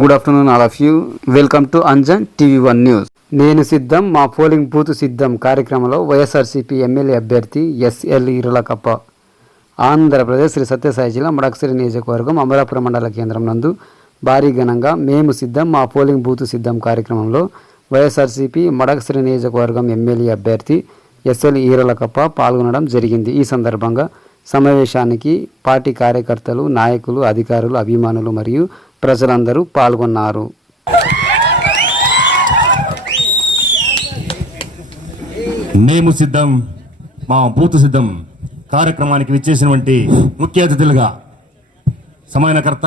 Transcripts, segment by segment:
Good afternoon all of you. Welcome to Anjan TV1 news. నేను సిద్ధం, మా పోలింగ్ బూత్ సిద్ధం కార్యక్రమంలో వైఎస్ఆర్సీపీ ఎమ్మెల్యే అభ్యర్థి SL ఈరలకప్ప ఆంధ్రప్రదేశ్ శ్రీ సత్యసాయి జిల్లా మడకసిరి నియోజకవర్గం అమలాపురం మండల కేంద్రం నందు భారీ ఘనంగా మేము సిద్ధం, మా పోలింగ్ బూత్ సిద్ధం కార్యక్రమంలో వైఎస్ఆర్సీపీ మడకసిరి నియోజకవర్గం ఎమ్మెల్యే అభ్యర్థి SL ఈరలకప్ప పాల్గొనడం జరిగింది. ఈ సందర్భంగా సమావేశానికి పార్టీ కార్యకర్తలు, నాయకులు, అధికారులు, అభిమానులు మరియు ప్రజలందరూ పాల్గొన్నారు. మేము సిద్ధం, మా బూత్ సిద్ధం కార్యక్రమానికి విచ్చేసినటువంటి ముఖ్య అతిథులుగా సమన్వయకర్త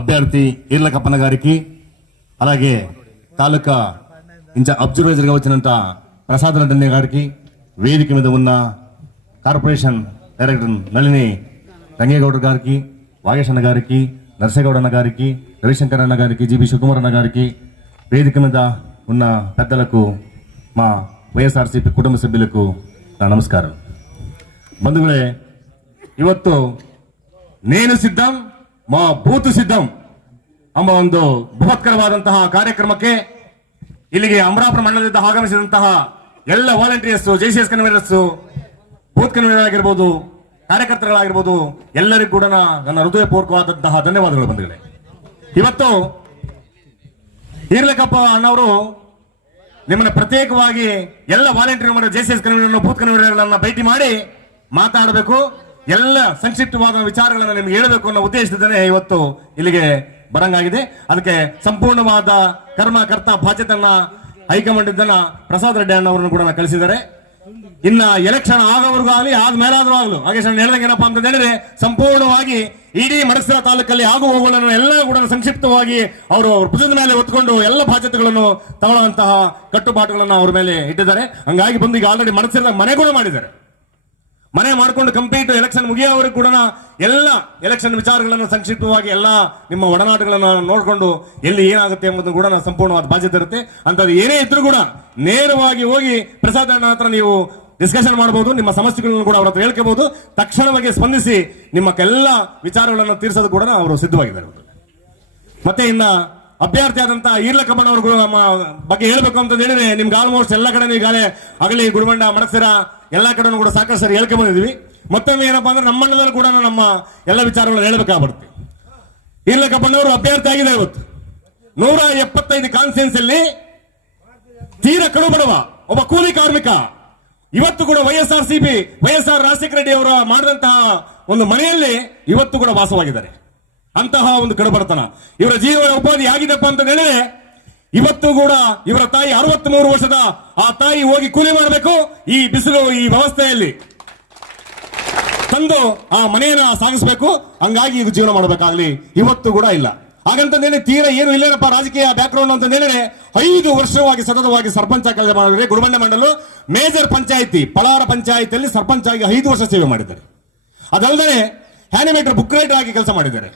అభ్యర్థి ఈర్లకప్పన్న గారికి, అలాగే తాలూకా అబ్జర్వేజర్గా వచ్చినంత ప్రసాద్ రెడ్డి గారికి, వేదిక మీద ఉన్న కార్పొరేషన్ డైరెక్టర్ నళిని రంగేగౌడ గారికి, వాగేశన్న గారికి, నర్సేగౌడ అన్న గారికి, రవిశంకర్ అన్న గారికి, జీబీ శివకుమార్ అన్న గారికి, వేదిక మీద ఉన్న పెద్దలకు, మా వైఎస్ఆర్సీపీ కుటుంబ సభ్యులకు నా ನಮಸ್ಕಾರ. ಬಂಧುಗಳೇ, ಇವತ್ತು నేను ಸಿದ್ಧಂ మా ಬೂತ್ ಸಿದ್ಧಂ ಎಂಬ ಒಂದು ಬೃಹತ್ಕರವಾದಂತಹ ಕಾರ್ಯಕ್ರಮಕ್ಕೆ ಇಲ್ಲಿಗೆ ಅಮರಾಪುರ ಮಂಡಲದಿಂದ ಆಗಮಿಸಿದಂತಹ ಎಲ್ಲ ವಾಲಂಟಿಯರ್ಸ್, JCS ಕನ್ವೀನರ್ಸ್, ಬೂತ್ ಕನ್ವೀನರ್ ಆಗಿರ್ಬೋದು, ಕಾರ್ಯಕರ್ತರುಗಳಾಗಿರ್ಬೋದು, ಎಲ್ಲರಿಗೂ ಕೂಡ ನನ್ನ ಹೃದಯಪೂರ್ವಕವಾದಂತಹ ಧನ್ಯವಾದಗಳು. ಬಂಧುಗಳೇ, ಇವತ್ತು ಈರ್ಲಕಪ್ಪ ಅಣ್ಣವರು ನಿಮ್ಮನ್ನ ಪ್ರತ್ಯೇಕವಾಗಿ ಎಲ್ಲ ವಾಲಂಟಿಯರ್, JCS ಕನ್ವೀನರ್, ಬೂತ್ ಕನ್ವೀನರ್ಗಳನ್ನ ಭೇಟಿ ಮಾಡಿ ಮಾತಾಡಬೇಕು, ಎಲ್ಲ ಸಂಕ್ಷಿಪ್ತವಾದ ವಿಚಾರಗಳನ್ನು ನಿಮ್ಗೆ ಹೇಳಬೇಕು ಅನ್ನೋ ಉದ್ದೇಶದಿಂದನೇ ಇವತ್ತು ಇಲ್ಲಿಗೆ ಬರಂಗಾಗಿದೆ. ಅದಕ್ಕೆ ಸಂಪೂರ್ಣವಾದ ಕರ್ತ ಬಾಧ್ಯತೆಯನ್ನ ಹೈಕಮಾಂಡ್ ಇದ್ದನ್ನ ಪ್ರಸಾದ್ ರೆಡ್ಡಿ ಅಣ್ಣವರನ್ನು ಕೂಡ ಕಳಿಸಿದ್ದಾರೆ. ಇನ್ನ ಎಲೆಕ್ಷನ್ ಆಗೋವರೆಗೂ ಆಗಲಿ, ಆದ್ಮೇಲಾದ್ರೂ ಆಗಲು ಹಾಗೆ ಹೇಳ್ದಂಗೆ ಏನಪ್ಪಾ ಅಂತ ಹೇಳಿದ್ರೆ, ಸಂಪೂರ್ಣವಾಗಿ ಇಡೀ ಮಡಕಸಿರ ತಾಲೂಕಲ್ಲಿ ಆಗು ಹೋಗುಗಳನ್ನು ಎಲ್ಲ ಕೂಡ ಸಂಕ್ಷಿಪ್ತವಾಗಿ ಅವರು ಭುಜದ ಮೇಲೆ ಹೊತ್ಕೊಂಡು ಎಲ್ಲ ಬಾಧ್ಯತೆಗಳನ್ನು ತಗೊಳ್ಳುವಂತಹ ಕಟ್ಟುಪಾಡುಗಳನ್ನು ಅವ್ರ ಮೇಲೆ ಇಟ್ಟಿದ್ದಾರೆ. ಹಂಗಾಗಿ ಬಂದು ಈಗ ಆಲ್ರೆಡಿ ಮಡಕಸಿರದ ಮನೆ ಕೂಡ ಮಾಡಿದ್ದಾರೆ. ಮನೆ ಮಾಡ್ಕೊಂಡು ಕಂಪ್ಲೀಟ್ ಎಲೆಕ್ಷನ್ ಮುಗಿಯೋವರೆಗೂ ಕೂಡ ಎಲ್ಲ ಎಲೆಕ್ಷನ್ ವಿಚಾರಗಳನ್ನು ಸಂಕ್ಷಿಪ್ತವಾಗಿ ಎಲ್ಲ ನಿಮ್ಮ ಒಡನಾಟಗಳನ್ನು ನೋಡಿಕೊಂಡು ಎಲ್ಲಿ ಏನಾಗುತ್ತೆ ಎಂಬುದನ್ನು ಕೂಡ ಸಂಪೂರ್ಣವಾದ ಬಾಧ್ಯತೆ ಇರುತ್ತೆ. ಅಂತದ್ದು ಏನೇ ಇದ್ರೂ ಕೂಡ ನೇರವಾಗಿ ಹೋಗಿ ಪ್ರಸಾದ್ ಅಣ್ಣ ಹತ್ರ ನೀವು ಡಿಸ್ಕಷನ್ ಮಾಡಬಹುದು, ನಿಮ್ಮ ಸಮಸ್ಯೆಗಳನ್ನು ಕೂಡ ಅವ್ರ ಹತ್ರ ಹೇಳ್ಕೋಬಹುದು. ತಕ್ಷಣವಾಗಿ ಸ್ಪಂದಿಸಿ ನಿಮ್ಮ ಎಲ್ಲ ವಿಚಾರಗಳನ್ನು ತೀರಿಸೋದು ಕೂಡ ಅವರು ಸಿದ್ಧವಾಗಿದ್ದಾರೆ. ಮತ್ತೆ ಇನ್ನ ಅಭ್ಯರ್ಥಿ ಆದಂತಹ ಈರ್ಲಕಪ್ಪನವ್ರಿಗೂ ನಮ್ಮ ಬಗ್ಗೆ ಹೇಳ್ಬೇಕು ಅಂತ ಹೇಳಿದ್ರೆ, ನಿಮ್ಗೆ ಆಲ್ಮೋಸ್ಟ್ ಎಲ್ಲ ಕಡೆ ಈಗಾಗಲೇ ಅಗಲಿ, ಗುಡಿಬಂಡ, ಮಡಕಸಿರ ಎಲ್ಲಾ ಕಡೆನೂ ಕೂಡ ಸಾಕಷ್ಟು ಸರಿ ಹೇಳ್ಕೊಂಡ್ ಬಂದಿದ್ವಿ. ಮತ್ತೊಮ್ಮೆ ಏನಪ್ಪಾ ಅಂದ್ರೆ ನಮ್ಮ ಮಂಡಲದಲ್ಲಿ ಕೂಡ ನಮ್ಮ ಎಲ್ಲ ವಿಚಾರಗಳನ್ನು ಹೇಳ್ಬೇಕಾಗ್ಬರುತ್ತೆ. ಈರ್ಲಕಪ್ಪನವರು ಅಭ್ಯರ್ಥಿ ಆಗಿದೆ. ಇವತ್ತು 175 ಕಾನ್ಸ್ಟಿಟ್ಯೂನ್ಸಿ ಅಲ್ಲಿ ತೀರಾ ಕಡುಬಡವ ಒಬ್ಬ ಕೂಲಿ ಕಾರ್ಮಿಕ ಇವತ್ತು ಕೂಡ YSRCP ರಾಜಶೇಖರ ರೆಡ್ಡಿ ಅವರ ಮಾಡಿದಂತಹ ಒಂದು ಮನೆಯಲ್ಲಿ ಇವತ್ತು ಕೂಡ ವಾಸವಾಗಿದ್ದಾರೆ. ಅಂತಹ ಒಂದು ಕಡುಬಡತನ ಇವರ ಜೀವನ ಉಪಾಧಿ ಆಗಿದೆಪ್ಪ ಅಂತ ಹೇಳಿದ್ರೆ, ಇವತ್ತು ಕೂಡ ಇವರ ತಾಯಿ 63 ವರ್ಷದ ಆ ತಾಯಿ ಹೋಗಿ ಕೂಲಿ ಮಾಡಬೇಕು, ಈ ಬಿಸಿಲು, ಈ ವ್ಯವಸ್ಥೆಯಲ್ಲಿ ತಂದು ಆ ಮನೆಯನ್ನ ಸಾಗಿಸಬೇಕು. ಹಂಗಾಗಿ ಈಗ ಜೀವನ ಮಾಡಬೇಕಾಗ್ಲಿ ಇವತ್ತು ಕೂಡ ಇಲ್ಲ. ಹಾಗಂತಂದೇನೆ ತೀರಾ ಏನು ಇಲ್ಲೇನಪ್ಪ ರಾಜಕೀಯ ಬ್ಯಾಕ್ಗ್ರೌಂಡ್ ಅಂತ ಹೇಳಿದ್ರೆ, 5 ವರ್ಷವಾಗಿ ಸತತವಾಗಿ ಸರ್ಪಂಚ ಕೆಲಸ ಮಾಡಿದ್ರೆ, ಗುಡಿಬಂಡೆ ಮಂಡಲ ಮೇಜರ್ ಪಂಚಾಯಿತಿ ಪಳಾರ ಪಂಚಾಯಿತಿಯಲ್ಲಿ ಸರ್ಪಂಚ್ ಆಗಿ 5 ವರ್ಷ ಸೇವೆ ಮಾಡಿದ್ದಾರೆ. ಅದಲ್ಲದೆ ಹ್ಯಾನಿಮೇಟರ್ ಬುಕ್ ರೈಟರ್ ಆಗಿ ಕೆಲಸ ಮಾಡಿದ್ದಾರೆ.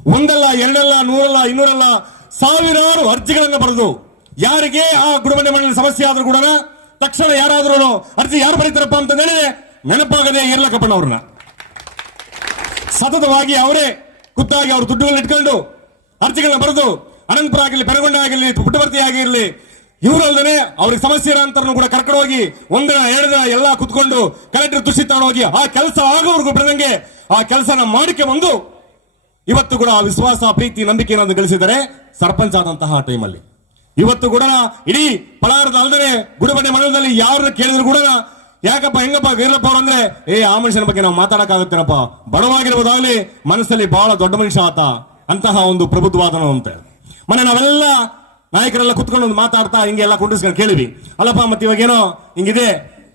ಒಂದಲ್ಲ, ಎರಡಲ್ಲ, 100 ಅಲ್ಲ, 200 ಅಲ್ಲ, ಸಾವಿರಾರು ಅರ್ಜಿಗಳನ್ನು ಬರೆದು ಯಾರಿಗೆ ಆ ಗುಡಿಬಂಡೆ ಮಂಡಲ ಸಮಸ್ಯೆ ಆದ್ರೂ ಕೂಡ ತಕ್ಷಣ ಯಾರಾದ್ರೂ ಅರ್ಜಿ ಯಾರು ಬರೀತಾರಪ್ಪ ಅಂತ ಹೇಳಿದ್ರೆ ನೆನಪಾಗದೆ ಈರ್ಲಕಪ್ಪನವ್ರನ್ನ ಸತತವಾಗಿ ಅವರೇ ಖುದ್ದಾಗಿ ಅವ್ರ ದುಡ್ಡುಗಳನ್ನ ಇಟ್ಕೊಂಡು ಅರ್ಜಿಗಳನ್ನ ಬರೆದು ಅನಂತಪುರ ಆಗಿರ್ಲಿ, ಪೆರಗೊಂಡ ಆಗಿರ್ಲಿ, ಪುಟ್ಟಭರ್ತಿ ಆಗಿರ್ಲಿ, ಇವರಲ್ಲದೆ ಅವ್ರಿಗೆ ಸಮಸ್ಯೆ ಇರೋಂತರನ್ನು ಕೂಡ ಕರ್ಕೊಂಡು ಹೋಗಿ 1 ದಿನ 2 ದಿನ ಎಲ್ಲ ಕುತ್ಕೊಂಡು ಕಲೆಕ್ಟರ್ ದೃಷ್ಟಿ ತಗೊಂಡೋಗಿ ಆ ಕೆಲಸ ಆಗೋವರೆಗೂ ಬಿಡದಂಗೆ ಆ ಕೆಲಸನ ಮಾಡಿಕೆ ಬಂದು ಇವತ್ತು ಕೂಡ ವಿಶ್ವಾಸ, ಪ್ರೀತಿ, ನಂಬಿಕೆ ಏನಾದ್ರು ಗಳಿಸಿದ್ದಾರೆ ಸರ್ಪಂಚ್ ಆದಂತಹ ಟೈಮಲ್ಲಿ. ಇವತ್ತು ಕೂಡ ಇಡೀ ಪಳಾರದ ಅಲ್ಲದೆ ಗುಡಿಬಂಡೆ ಮಂಡಲದಲ್ಲಿ ಯಾರನ್ನ ಕೇಳಿದ್ರು ಕೂಡ, ಯಾಕಪ್ಪ ಹೆಂಗಪ್ಪ ವೀರಪ್ಪ ಅವ್ರು ಅಂದ್ರೆ, ಆ ಮನುಷ್ಯನ ಬಗ್ಗೆ ನಾವು ಮಾತಾಡಕ್ಕಾಗುತ್ತೇನಪ್ಪ, ಬಡವಾಗಿರ್ಬೋದಾಗ್ಲಿ ಮನಸ್ಸಲ್ಲಿ ಬಹಳ ದೊಡ್ಡ ಮನುಷ್ಯ ಆತ, ಅಂತಹ ಒಂದು ಪ್ರಬುದ್ಧವಾದನು ಅಂತ. ಮನೆ ನಾವೆಲ್ಲ ನಾಯಕರೆಲ್ಲ ಕುತ್ಕೊಂಡು ಒಂದು ಮಾತಾಡ್ತಾ ಹಿಂಗೆ ಎಲ್ಲ ಕುಂಡಿಸ್ಕೊಂಡು ಕೇಳಿವಿ, ಅಲ್ಲಪ್ಪ ಮತ್ತೆ ಇವಾಗ ಏನೋ ಹಿಂಗಿದೆ,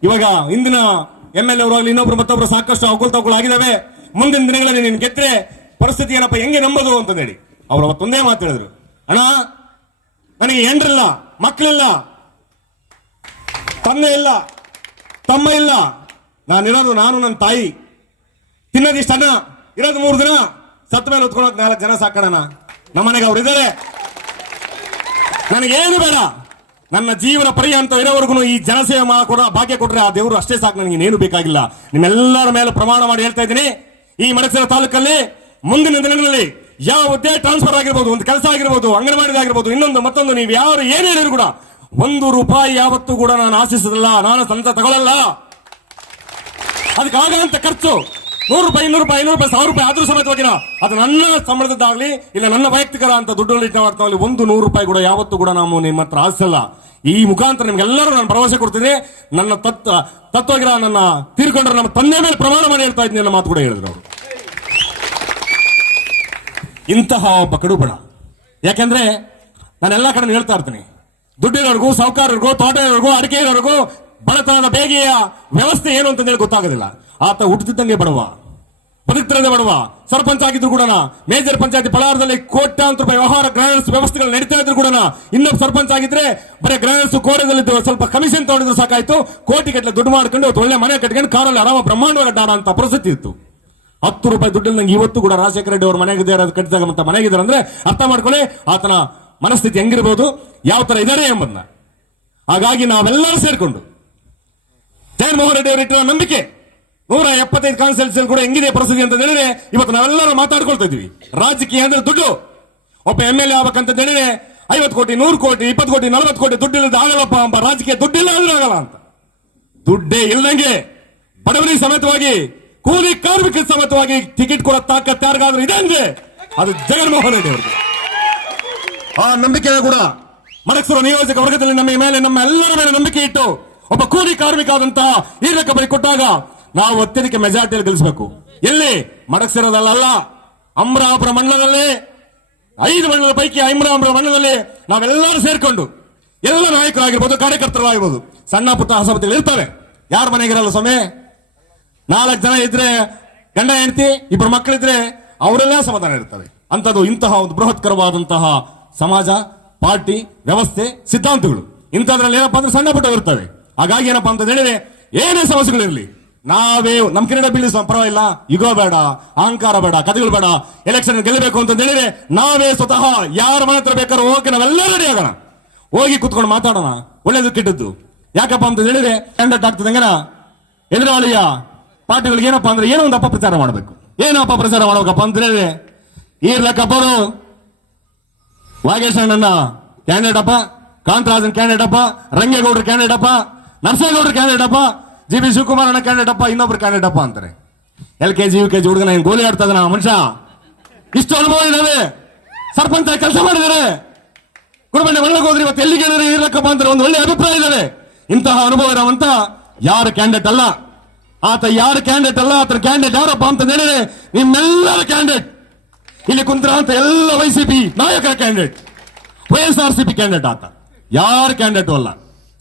ಇವಾಗ ಇಂದಿನ MLA ಅವರಾಗ್ಲಿ ಇನ್ನೊಬ್ರು ಮತ್ತೊಬ್ರು ಸಾಕಷ್ಟು ಅವಕುಲ್ ಆಗಿದಾವೆ, ಮುಂದಿನ ದಿನಗಳಲ್ಲಿ ನೀನು ಗೆದ್ರೆ ಪರಿಸ್ಥಿತಿ ಏನಪ್ಪ ಹೆಂಗೆ ನಂಬೋದು ಅಂತ ಹೇಳಿ ಅವ್ರು ಅವತ್ತೊಂದೇ ಮಾತು ಹೇಳಿದ್ರು, ಅಣ್ಣ ನನಗೆ ಹೆಂಡ್ರಿಲ್ಲ, ಮಕ್ಕಳಿಲ್ಲ, ತಂದೆ ಇಲ್ಲ, ತಮ್ಮ ಇಲ್ಲ, ನಾನಿರೋದು ನಾನು ನನ್ನ ತಾಯಿ, ತಿನ್ನೋದಿಷ್ಟು ಅನ್ನ, ಇರೋದು 3 ದಿನ, ಸತ್ತ ಮೇಲೆ ಹೊತ್ಕೊಳಕ್ 4 ಜನ ಸಾಕೋಣ, ನಮ್ಮ ಮನೆಗೆ ಅವ್ರು ಇದ್ದಾರೆ, ನನಗೇನು ಬೇಡ, ನನ್ನ ಜೀವನ ಪರ್ಯಂತ ಇರೋವರೆಗೂ ಈ ಜನಸೇವೆ ಮಾಡೋ ಭಾಗ್ಯ ಕೊಟ್ರೆ ಆ ದೇವರು ಅಷ್ಟೇ ಸಾಕು, ನನಗೆ ಇನ್ನೇನು ಬೇಕಾಗಿಲ್ಲ. ನಿಮ್ಮೆಲ್ಲರ ಮೇಲೆ ಪ್ರಮಾಣ ಮಾಡಿ ಹೇಳ್ತಾ ಇದ್ದೀನಿ, ಈ ಮಡಕಸಿರ ತಾಲೂಕಲ್ಲಿ ಮುಂದಿನ ದಿನಗಳಲ್ಲಿ ಯಾವುದೇ ಟ್ರಾನ್ಸ್ಫರ್ ಆಗಿರ್ಬೋದು, ಒಂದು ಕೆಲಸ ಆಗಿರ್ಬೋದು, ಅಂಗನವಾಡಿದಾಗಿರ್ಬೋದು, ಇನ್ನೊಂದು ಮತ್ತೊಂದು, ನೀವು ಯಾರು ಏನ್ ಹೇಳಿದ್ರು ಕೂಡ ₹1 ಯಾವತ್ತೂ ಕೂಡ ನಾನು ಆಶಿಸೋದಿಲ್ಲ, ನಾನು ಸ್ವಂತ ತಗೊಳ್ಳಲ್ಲ. ಅದಕ್ಕಾಗಂತ ಖರ್ಚು ₹100, ₹200, ₹500, ಆದ್ರೂ ಸಮೇತವಾಗಿನ ಅದು ನನ್ನ ಸಂಬಳದಾಗ್ಲಿ ಇಲ್ಲ ನನ್ನ ವೈಯಕ್ತಿಕ ಅಂತ ದುಡ್ಡು ಮಾಡ್ತಾಗಲಿ ₹100 ಕೂಡ ಯಾವತ್ತೂ ಕೂಡ ನಾವು ನಿಮ್ಮ ಹತ್ರ ಆಶಿಸಲ್ಲ. ಈ ಮುಖಾಂತರ ನಿಮ್ಗೆಲ್ಲರೂ ನಾನು ಭರವಸೆ ಕೊಡ್ತೀನಿ. ನನ್ನ ತತ್ವಗಿರ ನನ್ನ ತೀರ್ಕೊಂಡ್ರೆ ನಮ್ಮ ತಂದೆ ಮೇಲೆ ಪ್ರಮಾಣ ಮಾಡಿ ಹೇಳ್ತಾ ಇದ್ದೀನಿ ಅನ್ನೋ ಮಾತು ಕೂಡ ಹೇಳಿದ್ರು ಅವರು. ಇಂತಹ ಒಬ್ಬ ಕಡುಬಡ, ಯಾಕೆಂದ್ರೆ ನಾನೆಲ್ಲ ಕಡೆ ಹೇಳ್ತಾ ಇರ್ತೀನಿ, ದುಡ್ಡಿರೋರ್ಗೂ, ಸಾಹುಕಾರರಿಗೂ, ತೋಟಗಾರರಿಗೂ, ಅಡಿಕೆಯವರಿಗೂ ಬಡತನದ ಬೇಗೆಯ ವ್ಯವಸ್ಥೆ ಏನು ಅಂತಂದೇಳಿ ಗೊತ್ತಾಗೋದಿಲ್ಲ. ಆತ ಹುಟ್ಟುತ್ತಿದ್ದಂಗೆ ಬಡವ, ಬದುಕ್ತಿರದೆ ಬಡವ. ಸರ್ಪಂಚ್ ಆಗಿದ್ರು ಕೂಡ, ಮೇಜರ್ ಪಂಚಾಯತಿ ಪಳಾರದಲ್ಲಿ ಕೋಟ್ಯಾಂತರ ರೂಪಾಯಿ ವ್ಯವಹಾರ ಗ್ರಾನರ್ಸ್ ವ್ಯವಸ್ಥೆಗಳು ನಡೀತಾ ಇದ್ರು ಕೂಡ, ಇನ್ನೊಬ್ಬ ಸರ್ಪಂಚ್ ಆಗಿದ್ರೆ ಬರೀ ಗ್ರಾನರ್ಸ್ ಕೋಟದಲ್ಲಿ ಸ್ವಲ್ಪ ಕಮಿಷನ್ ತಗೊಂಡಿದ್ರು ಸಾಕಾಯ್ತು, ಕೋಟಿ ಗಟ್ಟಲೆ ದುಡ್ಡು ಮಾಡ್ಕೊಂಡು ಒಳ್ಳೆ ಮನೆ ಕಟ್ಕೊಂಡು ಕಾರಲ್ಲಿ ಆರಾಮ ಬ್ರಹ್ಮಾಂಡವಾಗಿ ಅಡ್ಡಾಡ ಅಂತ ಪರಿಸ್ಥಿತಿ ಇತ್ತು. ₹10 ದುಡ್ಡಿಲ್ಲ ನಂಗೆ ಇವತ್ತು ಕೂಡ ರಾಜಶೇಖರ ರೆಡ್ಡಿ ಅವ್ರ ಮನೆಗಿದ್ದಾರೆ, ಕಟ್ಟಿದಾಗ ಮನೆಗಿದ್ದಾರೆ ಅಂದ್ರೆ ಅರ್ಥ ಮಾಡ್ಕೊಳ್ಳಿ ಆತನ ಮನಸ್ಥಿತಿ ಹೆಂಗಿರ್ಬೋದು, ಯಾವ ತರ ಇದ್ದಾರೆ ಎಂಬುದನ್ನ. ಹಾಗಾಗಿ ನಾವೆಲ್ಲರೂ ಸೇರ್ಕೊಂಡು ಜಗನ್ಮೋಹನ್ ರೆಡ್ಡಿ ಅವರು ಇಟ್ಟಿರೋ ನಂಬಿಕೆ 175 ಕಾನ್ಸ್ಟಿಟ್ಯೂನ್ಸಿಯಲ್ಲಿ ಕೂಡ ಹೆಂಗಿದೆ ಪರಿಸ್ಥಿತಿ ಅಂತ ಹೇಳಿದ್ರೆ ಇವತ್ತು ನಾವೆಲ್ಲರೂ ಮಾತಾಡ್ಕೊಳ್ತಾ ಇದೀವಿ. ರಾಜಕೀಯ ಅಂದ್ರೆ ದುಡ್ಡು. ಒಬ್ಬ MLA ಆಗ್ಬೇಕಂತ ಹೇಳಿದ್ರೆ 50 ಕೋಟಿ, 100 ಕೋಟಿ, 20 ಕೋಟಿ, 40 ಕೋಟಿ ದುಡ್ಡಿಲ್ಲದ ಆಗಲ್ಲಪ್ಪ ಎಂಬ ರಾಜಕೀಯ. ದುಡ್ಡಿಲ್ಲ ಅಂದ್ರೆ ಆಗಲ್ಲ ಅಂತ. ದುಡ್ಡೇ ಇಲ್ದಂಗೆ ಬಡವರಿಗೆ ಸಮೇತವಾಗಿ, ಕೂಲಿ ಕಾರ್ಮಿಕ ಸಮೇತವಾಗಿ ಟಿಕೆಟ್ ಕೊಡೋ ತಾಕತ್ ಯಾರಿಗಾದ್ರೂ ಇದೆ ಅಂದ್ರೆ ಅದು ಜಗನ್ಮೋಹನ್ ರೆಡ್ಡಿ ಅವರಿಗೆ. ಆ ನಂಬಿಕೆ ಕೂಡ ಮಡಕ್ಸೂರು ನಿಯೋಜಕ ವರ್ಗದಲ್ಲಿ ನಮ್ಮ ಮೇಲೆ, ನಮ್ಮ ಎಲ್ಲರ ಮೇಲೆ ನಂಬಿಕೆ ಇಟ್ಟು ಒಬ್ಬ ಕೂಲಿ ಕಾರ್ಮಿಕ ಆದಂತಹ ಈರಕಬ್ಬರಿ ಕೊಟ್ಟಾಗ ನಾವು ಅತ್ಯಧಿಕ ಮೆಜಾರಿಟಿಯಲ್ಲಿ ಗೆಲ್ಲಿಸಬೇಕು. ಎಲ್ಲಿ? ಮಡಕ್ಸಿರೋದಲ್ಲ, ಅಮರಾಪುರ ಮಂಡಲದಲ್ಲಿ 5 ಮಂಡಲದ ಪೈಕಿ ಅಮರಾಪುರ ಮಂಡಲದಲ್ಲಿ ನಾವೆಲ್ಲರೂ ಸೇರ್ಕೊಂಡು ಎಲ್ಲ ನಾಯಕರಾಗಿರ್ಬೋದು, ಕಾರ್ಯಕರ್ತರಾಗಿರ್ಬೋದು, ಸಣ್ಣ ಪುಟ್ಟ ಅಸಮತೆಗಳು ಇರ್ತವೆ. ಯಾರ ಮನೆಗಿರಲ್ಲ ಸ್ವಾಮಿ? 4 ಜನ ಇದ್ರೆ ಗಂಡ ಹೆಂಡತಿ, 2 ಮಕ್ಕಳಿದ್ರೆ ಅವರೆಲ್ಲ ಸಮಾಧಾನ ಇರ್ತವೆ. ಅಂತದ್ದು ಇಂತಹ ಒಂದು ಬೃಹತ್ಕರವಾದಂತಹ ಸಮಾಜ, ಪಾರ್ಟಿ, ವ್ಯವಸ್ಥೆ, ಸಿದ್ಧಾಂತಗಳು ಇಂಥದ್ರಲ್ಲಿ ಏನಪ್ಪಾ ಅಂದ್ರೆ ಸಣ್ಣ ಪುಟ್ಟ ಇರ್ತವೆ. ಹಾಗಾಗಿ ಏನಪ್ಪಾ ಅಂತ ಹೇಳಿದ್ರೆ ಏನೇ ಸಮಸ್ಯೆಗಳಿರಲಿ ನಾವೇ ನಮ್ಮ ಕಿರೀಟ ಬೀಳಿಸುವ ಪರವಾಗಿಲ್ಲ, ಇಗೋ ಬೇಡ, ಅಹಂಕಾರ ಬೇಡ, ಕಥೆಗಳು ಬೇಡ, ಎಲೆಕ್ಷನ್ ಗೆಲ್ಲಬೇಕು ಅಂತ ಹೇಳಿದ್ರೆ ನಾವೇ ಸ್ವತಃ ಯಾರ ಮನೆ ಹತ್ರ ಬೇಕಾದ್ರೂ ಹೋಗಿ ನಾವೆಲ್ಲ ರೆಡಿ ಆಗೋಣ, ಹೋಗಿ ಕುತ್ಕೊಂಡು ಮಾತಾಡೋಣ, ಒಳ್ಳೇದು ಕೆಟ್ಟದ್ದು. ಯಾಕಪ್ಪ ಅಂತ ಹೇಳಿದ್ರೆ ಕ್ಯಾಂಡಿಡೇಟ್ ಆಗ್ತದಂಗನ ಎದುರಾಳಿಯ ಪಾರ್ಟಿಗಳಿಗೆ ಏನಪ್ಪಾ ಅಂದ್ರೆ ಏನೋ ಒಂದು ಅಪಪ್ರಚಾರ ಮಾಡಬೇಕು. ಏನು ಅಪಪ್ರಚಾರ ಮಾಡ್ಬೇಕಪ್ಪ ಅಂತ ಹೇಳಿದ್ರೆ ಈರ್ಲಕ್ಕಪ್ಪರು ವಾಗೇಶಣ್ಣನ ಕ್ಯಾಂಡಿಡೇಟ್ ಅಪ್ಪ, ಕಾಂತರಾಜನ್ ಕ್ಯಾಂಡಿಡೇಟ್ ಅಪ್ಪ, ರಂಗೇಗೌಡರ ಕ್ಯಾಂಡಿಡೇಟ್ ಅಪ್ಪ, ನರಸೇಗೌಡರ ಕ್ಯಾಂಡಿಡೇಟ್ ಅಪ್ಪ, GB ಶಿವಕುಮಾರನ ಕ್ಯಾಂಡಿಡೇಟ್ ಅಪ್ಪ, ಇನ್ನೊಬ್ರು ಕ್ಯಾಂಡಿಡೇಟ್ ಅಪ್ಪ ಅಂತಾರೆ. LKG UKG ಹುಡುಗನ ಏನ್ ಗೋಲಿ ಆಡ್ತಾ ಇದ್ದಾನ ಮನುಷ್ಯ? ಇಷ್ಟು ಅನುಭವ ಇದಾವೆ, ಸರ್ಪಂಚ ಕೆಲಸ ಮಾಡಿದ್ದಾರೆ, ಕುರುಬಂಡೆ ಒಳಗೆ ಹೋದ್ರೆ ಇವತ್ತು ಎಲ್ಲಿಗೆ ಇರ್ಲಕ್ಕಪ್ಪ ಅಂತಾರೆ, ಒಂದು ಒಳ್ಳೆ ಅಭಿಪ್ರಾಯ ಇದಾವೆ. ಇಂತಹ ಅನುಭವ ಇರುವಂತ ಯಾರು ಕ್ಯಾಂಡಿಡೇಟ್ ಅಲ್ಲ, ಆತ ಯಾರು ಕ್ಯಾಂಡಿಡೇಟ್ ಅಲ್ಲ, ಆತರ ಕ್ಯಾಂಡಿಡೇಟ್ ಯಾರಪ್ಪ ಅಂತ ಹೇಳಿದ್ರೆ ನಿಮ್ಮೆಲ್ಲರ ಕ್ಯಾಂಡಿಡೇಟ್, ಇಲ್ಲಿ ಕುಂತರ ಅಂತ ಎಲ್ಲ YCP ನಾಯಕರ ಕ್ಯಾಂಡಿಡೇಟ್, YSRCP ಕ್ಯಾಂಡಿಡೇಟ್. ಆತ ಯಾರ ಕ್ಯಾಂಡಿಡೇಟ್ ಅಲ್ಲ,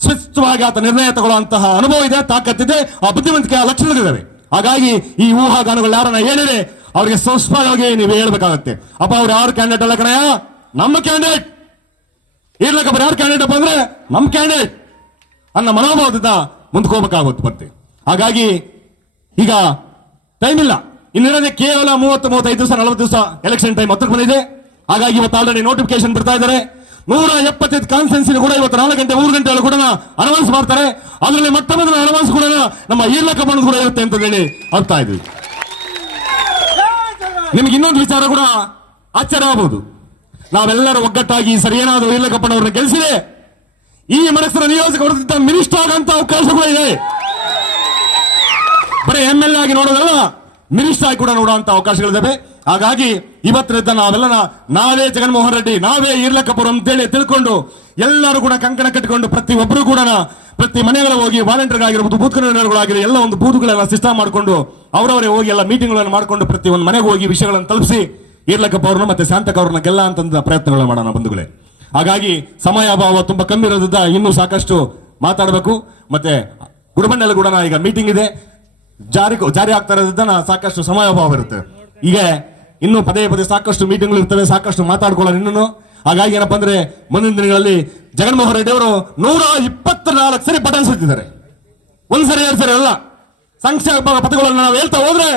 ಸ್ಪಷ್ಟವಾಗಿ ಆತ ನಿರ್ಣಯ ತಗೊಳ್ಳುವಂತಹ ಅನುಭವ ಇದೆ, ತಾಕತ್ತಿದೆ, ಆ ಬುದ್ಧಿವಂತಿಕೆ ಲಕ್ಷಣಗಳಿದ್ದಾವೆ. ಹಾಗಾಗಿ ಈ ಊಹಾಗಾನಗಳು ಯಾರನ್ನ ಹೇಳಿದ್ರೆ ಅವರಿಗೆ ಸ್ಪಷ್ಟವಾಗಿ ನೀವು ಹೇಳ್ಬೇಕಾಗತ್ತೆ, ಅಪ್ಪ ಅವ್ರು ಯಾರು ಕ್ಯಾಂಡಿಡೇಟ್ ಅಲ್ಲ ಕಣಯ್ಯ, ನಮ್ಮ ಕ್ಯಾಂಡಿಡೇಟ್ ಇರ್ಲಕ್ಕಪ್ಪ. ಯಾರು ಕ್ಯಾಂಡಿಡೇಟ್ ಅಪ್ಪ ಅಂದ್ರೆ ನಮ್ಮ ಕ್ಯಾಂಡಿಡೇಟ್ ಅನ್ನೋ ಮನೋಭಾವದಿಂದ ಮುಂದಕ್ಕೆ ಹೋಗ್ಬೇಕಾಗುತ್ತೆ ಬರ್ತೆ. ಹಾಗಾಗಿ ಈಗ ಟೈಮ್ ಇಲ್ಲ, ಇನ್ನಿರೋದೇ ಕೇವಲ 30-35 ದಿವಸ, 40 ದಿವಸ ಎಲೆಕ್ಷನ್ ಟೈಮ್ ಹತ್ತಿರ ಬಂದಿದೆ. ಹಾಗಾಗಿ ಇವತ್ತು ಆಲ್ರೆಡಿ ನೋಟಿಫಿಕೇಶನ್ ಬಿಡ್ತಾ ಇದ್ದಾರೆ. 175 ಕಾನ್ಸ್ಟಿಟ್ಯೂನ್ಸಿ ಕೂಡ ಇವತ್ತು 4 ಗಂಟೆ 3 ಗಂಟೆ ಕೂಡ ಅನೌನ್ಸ್ ಮಾಡ್ತಾರೆ. ಅದರಲ್ಲಿ ಮೊಟ್ಟ ಮೊದಲ ಅನೌನ್ಸ್ ಕೂಡ ನಮ್ಮ ಈರ್ಲಕ್ಕಪ್ಪ ಕೂಡ ಇರುತ್ತೆ ಅಂತ ಹೇಳಿ ಆಗ್ತಾ ಇದ್ವಿ. ನಿಮ್ಗೆ ಇನ್ನೊಂದು ವಿಚಾರ ಕೂಡ ಆಶ್ಚರ್ಯ ಆಗಬಹುದು, ನಾವೆಲ್ಲರೂ ಒಗ್ಗಟ್ಟಾಗಿ ಸರಿಯೇನಾದರೂ ಈರ್ಲಕ್ಕಪ್ಪನವ್ರನ್ನ ಗೆಲ್ಲಿಸಿದೆ ಈ ಮನಸ್ಸಿನ ನಿಯೋಜಕ ಹೊರತಿದ್ದ ಮಿನಿಸ್ಟರ್ ಆಗಂತ ಅವಕಾಶಗಳು ಇದೆ. ಬರೀ MLA ಆಗಿ ನೋಡೋದಲ್ಲ, ಮಿನಿಸ್ಟರ್ ಆಗಿ ಕೂಡ ನೋಡುವಂತ ಅವಕಾಶಗಳಿದ್ದಾವೆ. ಹಾಗಾಗಿ ಇವತ್ತಿನ ನಾವೇ ಜಗನ್ಮೋಹನ್ ರೆಡ್ಡಿ, ನಾವೇ ಈರ್ಲಕ್ಕಪ್ಪರು ಅಂತೇಳಿ ತಿಳ್ಕೊಂಡು ಎಲ್ಲರೂ ಕೂಡ ಕಂಕಣ ಕಟ್ಟಿಕೊಂಡು ಪ್ರತಿಯೊಬ್ಬರು ಕೂಡ ಪ್ರತಿ ಮನೆಗಳ ಹೋಗಿ ವಾಲಂಟಿಯರ್ ಆಗಿರ್ಬೋದು, ಬೂತ್ ಕನ್ವೀನರ್ಗಳಾಗಿರೋ ಎಲ್ಲ ಒಂದು ಬೂತ್ಗಳೆಲ್ಲ ಸಿಸ್ಟಮ್ ಮಾಡಿಕೊಂಡು ಅವರವರೇ ಹೋಗಿ ಎಲ್ಲ ಮೀಟಿಂಗ್ಗಳನ್ನು ಮಾಡಿಕೊಂಡು ಪ್ರತಿ ಒಂದು ಮನೆಗೆ ಹೋಗಿ ವಿಷಯಗಳನ್ನು ತಲುಪಿಸಿ ಈರ್ಲಕ್ಕಪ್ಪ ಅವ್ರನ್ನ ಮತ್ತೆ ಶಾಂತಕ ಅವ್ರನ್ನ ಗೆಲ್ಲ ಅಂತಂದ ಪ್ರಯತ್ನಗಳನ್ನ ಮಾಡೋಣ ಬಂಧುಗಳೇ. ಹಾಗಾಗಿ ಸಮಯ ಅಭಾವ ತುಂಬಾ ಕಮ್ಮಿ ಇರೋದ್ರಿಂದ ಇನ್ನೂ ಸಾಕಷ್ಟು ಮಾತಾಡಬೇಕು. ಮತ್ತೆ ಗುಡಬಂಡೆಯಲ್ಲಿ ಕೂಡ ಈಗ ಮೀಟಿಂಗ್ ಇದೆ, ಜಾರಿ ಆಗ್ತಾ ಇರೋದ್ರಿಂದ ಸಾಕಷ್ಟು ಸಮಯ ಅಭಾವ ಇರುತ್ತೆ. ಈಗ ಇನ್ನು ಪದೇ ಪದೇ ಸಾಕಷ್ಟು ಮೀಟಿಂಗ್ಗಳು ಇರ್ತವೆ, ಸಾಕಷ್ಟು ಮಾತಾಡ್ಕೊಳ್ಳೋಣ ಇನ್ನೂ. ಹಾಗಾಗಿ ಏನಪ್ಪಾ ಅಂದ್ರೆ ಮುಂದಿನ ದಿನಗಳಲ್ಲಿ ಜಗನ್ಮೋಹನ್ ರೆಡ್ಡಿ ಅವರು 124 ಸರಿ ಬಟನ್ ಸುತ್ತಿದ್ದಾರೆ. ಒಂದ್ಸರಿ 2 ಸರಿ ಅಲ್ಲ, ಸಂಕ್ಷೇಪ ಪದಗಳನ್ನು ನಾವು ಹೇಳ್ತಾ ಹೋದ್ರೆ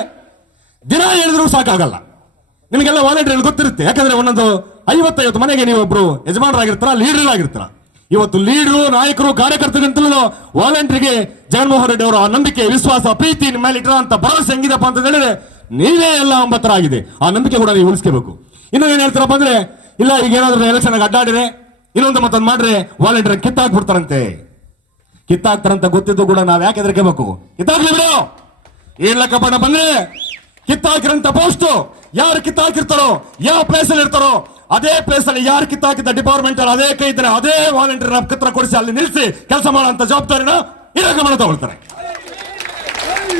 ದಿನ ಹೇಳಿದ್ರು ಸಾಕಾಗಲ್ಲ. ನಿಮಗೆಲ್ಲ ವಾಲಂಟಿಯರ್ ಗೊತ್ತಿರುತ್ತೆ, ಯಾಕಂದ್ರೆ ಒಂದೊಂದು 50-50 ಮನೆಗೆ ನೀವು ಒಬ್ರು ಯಜಮಾನರಾಗಿರ್ತಾರ, ಲೀಡರ್ ಆಗಿರ್ತಾರ. ಇವತ್ತು ಲೀಡರು, ನಾಯಕರು, ಕಾರ್ಯಕರ್ತರಿಗಿಂತಲೂ ವಾಲಂಟಿಯರ್ಗೆ ಜಗನ್ಮೋಹನ್ ರೆಡ್ಡಿ ಅವರ ನಂಬಿಕೆ, ವಿಶ್ವಾಸ, ಪ್ರೀತಿ ನಿಮ್ಮ ಮೇಲೆ ಇಟ್ಟಿರುವಂತ ಭರವಸೆ ಹೆಂಗಿದಪ್ಪ ಅಂತ ಹೇಳಿದ್ರೆ ನೀವೇ ಎಲ್ಲ 9 ಆಗಿದೆ. ಆ ನಂಬಿಕೆ ಕೂಡ ನೀವು ಉಳಿಸ್ಕೋಬೇಕು. ಇನ್ನು ಏನ್ ಹೇಳ್ತಾರಪ್ಪ ಅಂದ್ರೆ, ಇಲ್ಲ ಈಗ ಏನಾದ್ರು ಎಲೆಕ್ಷನ್ ಅಡ್ಡಾಡಿದ್ರೆ ಇನ್ನೊಂದು ಮತ್ತೊಂದು ಮಾಡ್ರೆ ವಾಲಂಟಿಯರ್ ಕಿತ್ತಾಕ್ಬಿಡ್ತಾರಂತೆ. ಕಿತ್ತಾಕ್ತಾರಂತ ಗೊತ್ತಿದ್ದು ಕೂಡ ನಾವ್ ಯಾಕೆ ಹೆದರ್ಕೋಬೇಕು? ಕಿತ್ತಾಕ್ಲಿ ಬಿಡು. ಏನ್ಲಕ್ಕಪ್ಪಣ ಬಂದ್ರೆ ಕಿತ್ತಾಕಿರಂತ ಪೋಸ್ಟ್ ಯಾರು ಕಿತ್ತಾಕಿರ್ತಾರೋ, ಯಾವ ಪ್ಲೇಸ್ ಅಲ್ಲಿ ಇರ್ತಾರೋ ಅದೇ ಪ್ಲೇಸ್ ಅಲ್ಲಿ ಯಾರು ಕಿತ್ತಾಕಿದ್ದ ಡಿಪಾರ್ಟ್ಮೆಂಟ್ ಅಲ್ಲಿ ಅದೇ ಕೈ ಇದ್ರೆ ಅದೇ ವಾಲಂಟಿಯರ್ ಪತ್ರ ಕೊಡಿಸಿ ಅಲ್ಲಿ ನಿಲ್ಲಿಸಿ ಕೆಲಸ ಮಾಡುವಂತ ಜವಾಬ್ದಾರಿನ ಇಲಾಖೆ ತಗೊಳ್ತಾರೆ.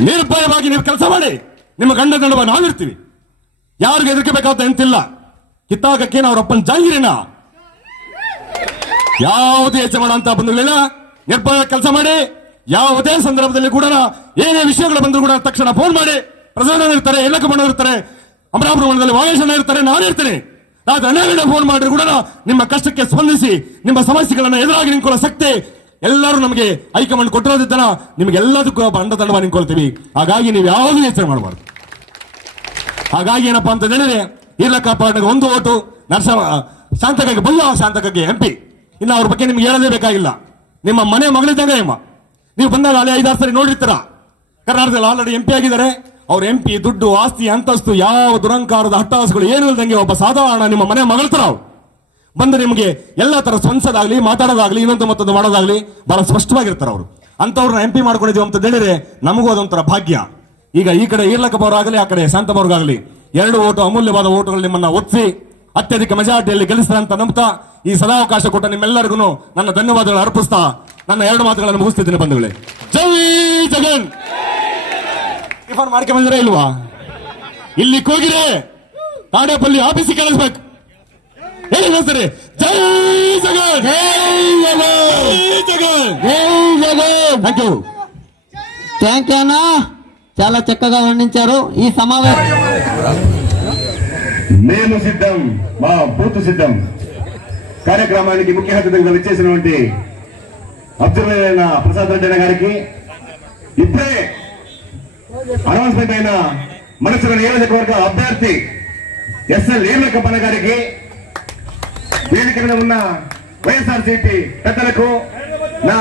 ನಿರ್ಭಯವಾಗಿ ನೀವು ಕೆಲಸ ಮಾಡಿ, ನಿಮ್ಮ ಗಂಡ ನಡುವ ನಾವಿರ್ತೀವಿ. ಯಾರಿಗೆ ಹೆದರ್ಕಬೇಕಾದ ಅಂತಿಲ್ಲ. ಕಿತ್ತಾಕಕ್ಕೇನು ಅವರಪ್ಪನ ಜಾಂಗಿರಿನ ಯಾವುದೇ ಹೆಚ್ಚು ಮಾಡುವಂತ ಬಂದಿರಲಿಲ್ಲ. ನಿರ್ಭಯ ಕೆಲಸ ಮಾಡಿ, ಯಾವುದೇ ಸಂದರ್ಭದಲ್ಲಿ ಕೂಡ ಏನೇ ವಿಷಯಗಳು ಬಂದರೂ ಕೂಡ ತಕ್ಷಣ ಫೋನ್ ಮಾಡಿ. ಪ್ರಧಾನ ಇರ್ತಾರೆ, ಎಲ್ಲಕ್ಕ ಬಣ್ಣ ಇರ್ತಾರೆ, ಅಮರಾಪುರ ಮಂಡಲದಲ್ಲಿ ವಾಯುಷಣ ಇರ್ತಾರೆ, ನಾನು ಇರ್ತೀನಿ. ರಾತ್ರಿ 12 ಫೋನ್ ಮಾಡಿದ್ರು ಕೂಡ ನಿಮ್ಮ ಕಷ್ಟಕ್ಕೆ ಸ್ಪಂದಿಸಿ ನಿಮ್ಮ ಸಮಸ್ಯೆಗಳನ್ನು ಎದುರಾಗಿ ನಿಂತ್ಕೊಳ್ಳೋ ಶಕ್ತಿ ಎಲ್ಲರೂ ನಮಗೆ ಹೈಕಮಾಂಡ್ ಕೊಟ್ಟಿರೋದಿದ್ದನ ನಿಮಗೆಲ್ಲದಕ್ಕೂ ಅಂಡದಂಡವ ನಿಂತ್ಕೊಳ್ತೀವಿ. ಹಾಗಾಗಿ ನೀವು ಯಾವುದೂ ಯೋಚನೆ ಮಾಡಬಾರ್ದು. ಹಾಗಾಗಿ ಏನಪ್ಪಾ ಅಂತ ಹೇಳಿದ್ರೆ, ಈರ್ಲಕ್ಕಪ್ಪ ಒಂದು ಓಟು, ಶಾಂತಕಾಗಿ ಬಲ್ಲ ಶಾಂತಕಾಗಿ MP. ಇನ್ನು ಅವ್ರ ಬಗ್ಗೆ ನಿಮ್ಗೆ ಹೇಳದೇ ಬೇಕಾಗಿಲ್ಲ. ನಿಮ್ಮ ಮನೆ ಮಗಳಿದ್ದಾಗ ನೀವು ಬಂದಾಗ ಅಲ್ಲಿ 5-6 ಸರಿ ನೋಡಿರ್ತೀರ. ಕರ್ನಾಟಕದಲ್ಲಿ ಆಲ್ರೆಡಿ MP ಆಗಿದ್ದಾರೆ. ಅವ್ರ MP ದುಡ್ಡು, ಆಸ್ತಿ, ಅಂತಸ್ತು, ಯಾವ ದುರಂಕಾರದ ಹಟ್ಟಹಾಸಗಳು ಏನು ಇಲ್ದಂಗೆ ಒಬ್ಬ ಸಾಧಾರಣ ನಿಮ್ಮ ಮನೆ ಮಗಳ್ತಾರ. ಬಂದು ನಿಮಗೆ ಎಲ್ಲ ತರ ಸ್ವಂಸದಾಗ್ಲಿ, ಮಾತಾಡೋದಾಗ್ಲಿ, ಇನ್ನೊಂದು ಮತ್ತೊಂದು ಮಾಡೋದಾಗ್ಲಿ ಬಹಳ ಸ್ಪಷ್ಟವಾಗಿರ್ತಾರೆ ಅವರು. ಅಂತವ್ರನ್ನ MP ಮಾಡ್ಕೊಂಡಿದ್ದೀವಿ ಅಂತ ಹೇಳಿದ್ರೆ ನಮಗೂ ಅದೊಂಥರ ಭಾಗ್ಯ. ಈಗ ಈ ಕಡೆ ಈರ್ಲಕ್ಕಪ್ಪವರಾಗಲಿ, ಆ ಕಡೆ ಶಾಂತಮ್ಮವ್ರಿಗಾಗಲಿ 2 ಓಟು, ಅಮೂಲ್ಯವಾದ ಓಟುಗಳು ನಿಮ್ಮನ್ನ ಒತ್ತಿ ಅತ್ಯಧಿಕ ಮೆಜಾರಿಟಿಯಲ್ಲಿ ಗೆಲ್ಲಿಸ್ತಾರೆ ಅಂತ ನಂಬ್ತಾ ಈ ಸದಾವಕಾಶ ಕೊಟ್ಟ ನಿಮ್ಮೆಲ್ಲರಿಗೂ ನನ್ನ ಧನ್ಯವಾದಗಳು ಅರ್ಪಿಸ್ತಾ ನನ್ನ 2 ಮಾತುಗಳನ್ನು ಮುಗಿಸ್ತಿದ್ದೀನಿ ಬಂಧುಗಳೇ. ಜೈ ಜಗನ್. ಟಿಫನ್ ಮಾಡ್ಕೊಂಡ್ ಬಂದ್ರೆ ಇಲ್ವಾ? ಇಲ್ಲಿ ಹೋಗಿರೆ ತಾಡೇಪಲ್ಲಿ ಆಫೀಸಿಗೆ ಕಳಿಸ್ಬೇಕು. ಹೇಳಿ ಸರಿ. ಜೈ ಜಗನ್, ಜೈ జగన్, జై Jagan. Thank you. Thank you అన్న, చాలా చక్కగా వర్ణించారు ఈ సమావేశం. మేము సిద్ధం, మా బూత్ సిద్ధం కార్యక్రమానికి ముఖ్య అతిథిగా వచ్చేసినటువంటి అబ్జర్వర్ అయిన ప్రసాద్ రెడ్డి గారికి, ఇప్పుడే అనౌన్స్మెంట్ అయిన మనసుల నియోజకవర్గ అభ్యర్థి ఎస్ఎల్ ఈర్లకప్పన్న గారికి, వేదిక మీద ఉన్న వైఎస్ఆర్సీపీ పెద్దలకు నా